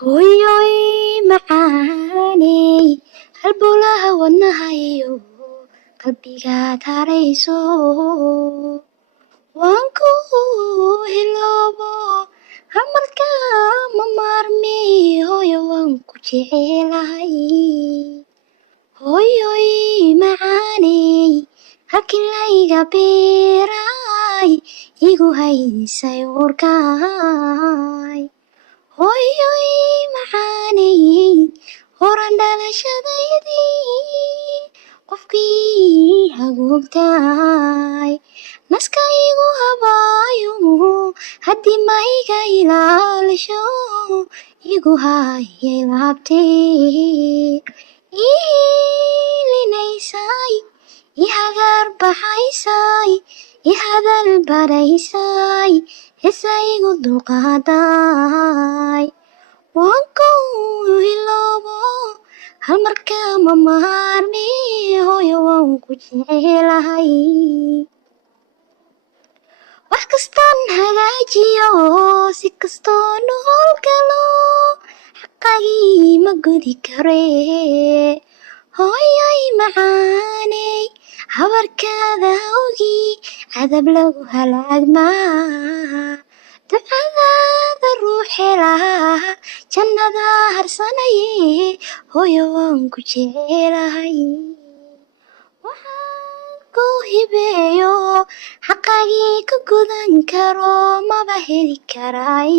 hooyooy macaaneey halbowlaha wadnaha iyo qalbigaad hareeysoo waan ku hiloobo hamarka ma maarmi hooyo waan ku jecelahay hooyooy macaaneey halkii layga beeraay igu haysay urkaay hooyooy macaaneey horan dhalashadaydii qofkii hagoogtaay naska igu habaayo haddii mayga ilaalisho igu hayay laabtee iilinaysay ihagaar baxaysay ihadal baraysay hesa igu dulqaaday waan ku hiloobo hal marka ma maarmi hooyo waan ku jecelahay wax kastaan hagaajiyo si kastoo nool galo xaqagii ma gudi karee hooyoy macaaney habarkaada awgii cadab lagu halaagmaa ducadaada ruux helaa jannada harsanaye hooyo waan ku jecelahay waxaan ku hibeeyo xaqagii ka gudan karo maba heli karaay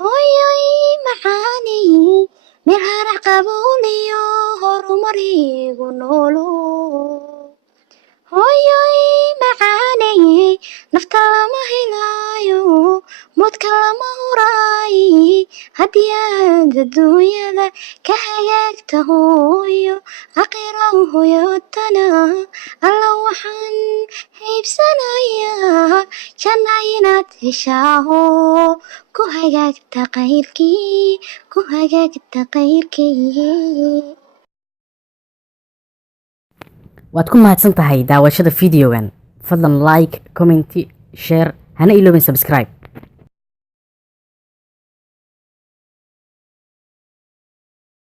hooyoy macaaney meel harac qabuuliyo horumar igu noolo hooyoy macaaney nafta lama helaayo moodka lama huraay haddii aad adduunyada ka hagaagta hooyo aqiro hooyotana alla waxaan haybsanayaa janna inaad heshaaho ku hagaagta qayrkii waad ku mahadsan tahay daawashada fideogan fadlan like comment share hana iloobin subscribe